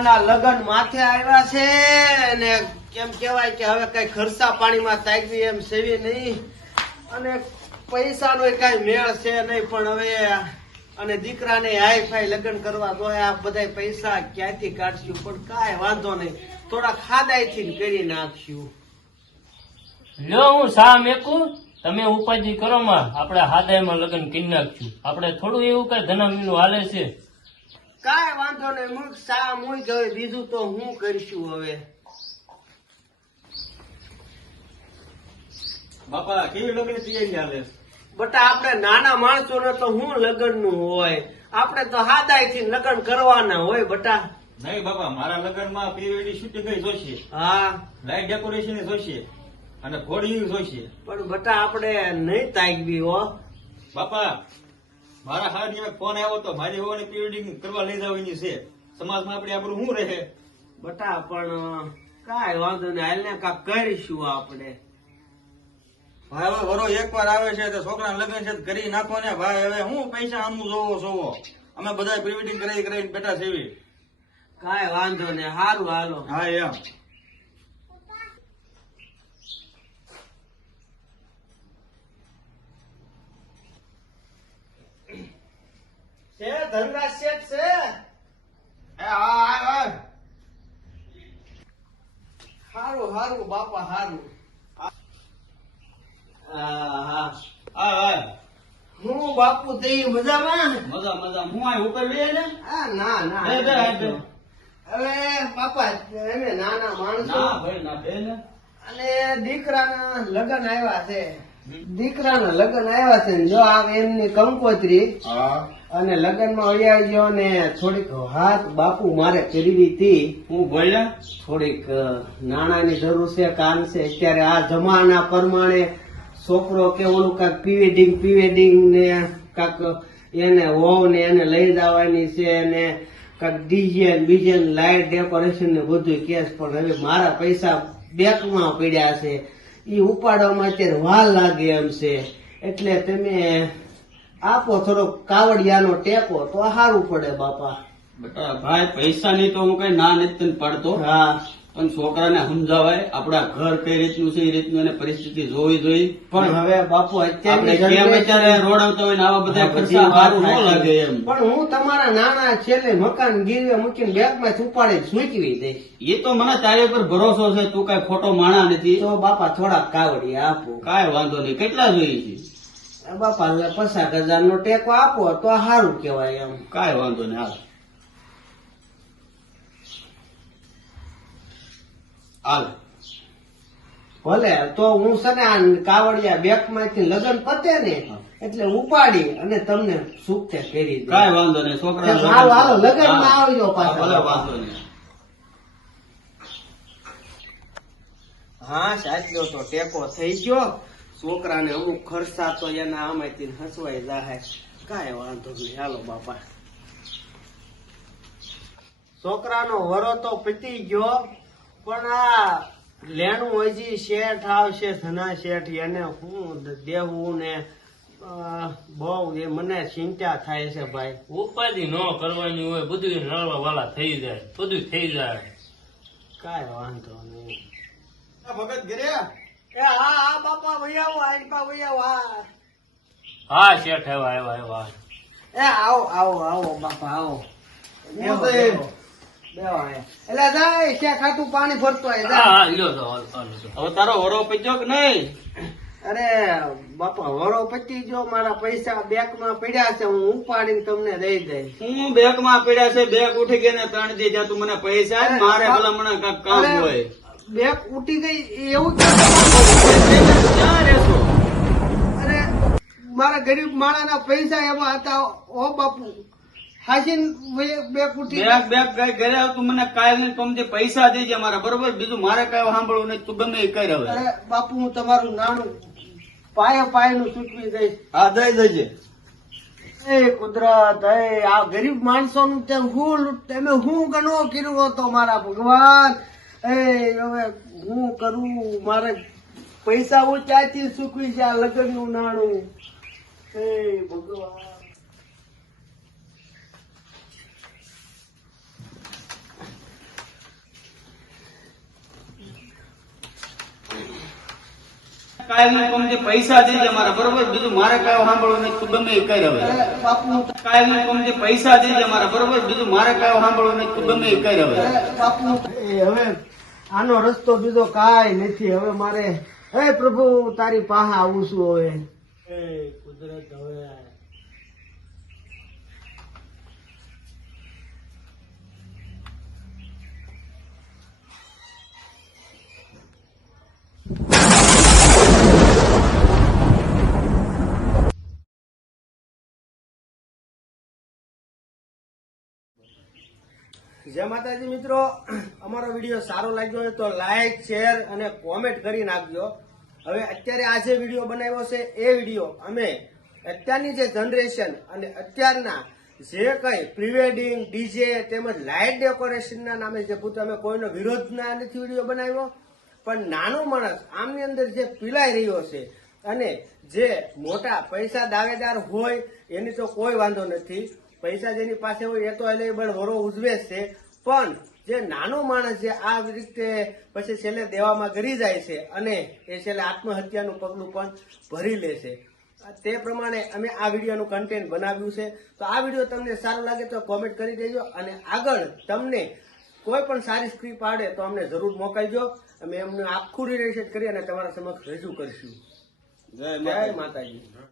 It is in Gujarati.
દીકરાના લગ્ન માથે આવ્યા છે અને કેમ કેવાય કે હવે કઈ ખર્ચા પાણીમાં તાકી એમ સેવી નહીં અને પૈસાનો કઈ મેળ છે નહીં પણ હવે અને દીકરાને હાઈ ફાઈ લગ્ન કરવા તો આ બધા પૈસા ક્યાંથી કાઢશું પણ કાંઈ વાંધો નહીં થોડા ખાદાઈથી કરી નાખશું. લ્યો હું સા મેકું તમે ઉપાધિ કરો માં આપણે હાદાયમાં લગ્ન કરી નાખશું. આપણે થોડું એવું કઈ ધનામીનું હાલે છે. કાંઈ વાંધો નહીં મુક સા મુક હવે બીજું તો હું કરીશું હવે. બાપા કેવી લગ્ન તૈયારી હાલે? બટા આપણે નાના માણસો ને તો હું લગ્ન નું હોય આપણે તો હાદાઈથી લગ્ન કરવાના હોય બટા. નહીં બાપા મારા લગ્નમાં પ્રી વેડિંગ શૂટિંગ જોશે, હા લાઇટ ડેકોરેશન જોશે અને ઘોડી જોશે. પણ બટા આપણે નહીં તાકવી હો બાપા મારા હાથ ફોન આવ્યો તો મારી હોવાની પ્રી વેડિંગ કરવા લઈ જવાની છે. સમાજમાં આપણે આપણું શું રહે બટા પણ કાંઈ વાંધો નહીં હાલ ને કાંઈક કરીશું આપણે. ભાઈ હવે વરો એકવાર આવે છે તો છોકરા લગ્ન છે કરી નાખો ને ભાઈ. હવે હું પૈસા આમનું જોવો અમે બધા પ્રી વેડિંગ કરાવી બેઠા છે. કાંઈ વાંધો નહીં સારું હાલો. હા એમ છે ધનરાજ શેઠ છે? હારું હારું બાપા હારું. હું બાપુ તે મજામાં? મજા હું આ ઉકેલીએ ને. ના ના હવે બાપા અમે નાના માણસો ભાઈ ના બે ને. અને દીકરાના લગ્ન આવ્યા છે. દીકરાના લગ્ન આવ્યા છે ને જો આ એમની કંકોત્રી અને લગ્નમાં વયા ગયો ને થોડીક હાથ બાપુ મારે કરવી હતી. હું બોલ્યા થોડીક નાણાંની જરૂર છે કામ છે અત્યારે આ જમાના પ્રમાણે છોકરો કે ઓલું કાંક પીવેડિંગ ને કાંક એને વહુ ને એને લઈ જવાની છે ને કાંક ડીજે બીજે લાઇટ ડેકોરેશન ને બધું કેસ પણ હવે મારા પૈસા બેંકમાં પડ્યા છે એ ઉપાડવામાં અત્યારે વાર લાગે એમ છે એટલે તમે આપો થોડો કાવડિયાનો ટેકો તો સારું પડે બાપા. બેટા ભાઈ પૈસાની તો હું કઈ ના નથી પાડતો, હા પણ છોકરાને સમજાવાય આપડા ઘર કઈ રીતનું છે એ રીતનું એને પરિસ્થિતિ જોવી જોઈએ. પણ હવે બાપુ આપણે અત્યારે કેમ અત્યારે રોડાવતા હોય ને આવા બધા ખર્ચા સારું ન લાગે એમ. પણ હું તમારા નાના છેલ્લે મકાન ગીરવે મૂકીને બેંકમાં ઉપાડી સૂચવી દઈશ. એ તો મને તારી ઉપર ભરોસો છે, તું કઈ ખોટો માણા નથી. તો બાપા થોડા કાવડી આપો. કાંઈ વાંધો નહીં. કેટલા જોઈએ છે? બાપા 50,000 નો ટેકો આપો તો સારું કેવાય એમ. કાંઈ વાંધો નહીં. હાલ ભલે તો હું છે ને આ કાવડિયા બેંક માંથી લગ્ન પતે ને એટલે ઉપાડી અને તમને સુખતે કરી દે. કાંઈ વાંધો નહીં. છોકરા હાલો હાલો લગ્ન માં આવજો પાછા. ભલે વાંધો નહીં. હા સાચો તો ટેકો થઈ ગયો. છોકરાને અમુક ખર્ચા તો એના આમાંથી હસવાઈ જાય. કાંઈ વાંધો નહીં હાલો બાપા. છોકરાનો વરો તો પતી ગયો પણ આ લેણું હજી શેઠ આવશે ધના શેઠ એને હું દેવું ને બહુ એ મને ચિંતા થાય છે ભાઈ. ઉપાધિ ન કરવાની હોય, બધું નળવા વાળા થઈ જાય, બધું થઈ જાય. કાંઈ વાંધો નહીં. ભગત ઘરે એ હા હા બાપા વૈયાવો આઈપા વૈયાવો હા. હા શેઠ આવ્યા. એ આવો આવો આવો બાપા આવો. એટલે જાય ક્યાં ખાતું પાણી ભરતો હોય જા. હા લ્યો તો હવે તારો વરો પીજો કે નહીં? અરે બાપા વરો પતી ગયો. મારા પૈસા બેંક માં પડ્યા છે હું ઉપાડીને તમને દઈ દઈશ. હું બેંક માં પડ્યા છે, બેંક ઉઠી ગઈ ને 3 દી જા તું મને પૈસા આપ, મારે ભલા મને કાંઈક કામ અરે, હોય. બેંક ઉઠી ગઈ એવું ક્યાં રહેશો? અરે મારા ગરીબ માણસના પૈસા એમાં હતા. ઓ બાપુ હાસીન બેંક ઉઠી બેંક ગઈ ઘરે આવ, તું મને કાયમ કમથી પૈસા દેજે મારા, બરોબર? બીજું મારે કઈ સાંભળવું નહીં, તું ગમે એ કર હવે. અરે બાપુ હું તમારું નાનું પાયે નું ચૂકવી દઈશ. હા દઈ દેજે. એ કુદરત એ આ ગરીબ માણસો નું તમે હું ગણો કર્યું હતો મારા ભગવાન. એ હવે હું કરું, મારે પૈસા હું ક્યાંથી ચૂકવી છે આ લગ્ન નું નાણું. એ ભગવાન કાયલ કોમ જે પૈસા દેજે મારા, બરોબર? બીજું મારે કાંઈ સાંભળવું નહીં, તું ગમે એ કર હવે. અરે બાપુ કાયલ કોમ જે પૈસા દેજે મારા, બરોબર? બીજું મારે કાંઈ સાંભળવું નહીં, તું ગમે એ કર હવે. અરે બાપુ હવે આનો રસ્તો બીજો કાંઈ નથી. હવે મારે હે પ્રભુ તારી પાસે આવું છું હવે. કુદરત હવે જય માતાજી મિત્રો, અમારો વિડીયો સારો લાગ્યો હોય તો લાઈક શેર અને કોમેન્ટ કરી નાખજો. હવે અત્યારે આ જે વિડીયો બનાવ્યો છે એ વિડીયો અમે અત્યારની જે જનરેશન અને અત્યારના જે કઈ પ્રીવેડિંગ ડીજે તેમજ લાઇટ ડેકોરેશનના નામે જે પૂછે, અમે કોઈનો વિરોધના નથી વિડીયો બનાવ્યો, પણ નાનો માણસ આમની અંદર જે પીલાઈ રહ્યો છે અને જે મોટા પૈસા દાવેદાર હોય એની તો કોઈ વાંધો નથી. પૈસા જેની પાસે હોય એ તો અલેબળ વરો ઉજવે છે, પણ જે નાનો માણસ જે આ રીતે પછી છેલ્લે દેવામાં ગરી જાય છે અને એ છેલ્લે આત્મહત્યાનું પગલું પણ ભરી લે છે. તે પ્રમાણે અમે આ વિડીયોનું કન્ટેન્ટ બનાવ્યું છે. તો આ વિડીયો તમને સારો લાગે તો કોમેન્ટ કરી દેજો અને આગળ તમને કોઈ પણ સારી સ્ક્રિપ્ટ આવડે તો અમને જરૂર મોકલજો. અમે એમને આખું રિલેશન કરી અને તમારા સમક્ષ રજૂ કરીશું. જય માતાજી.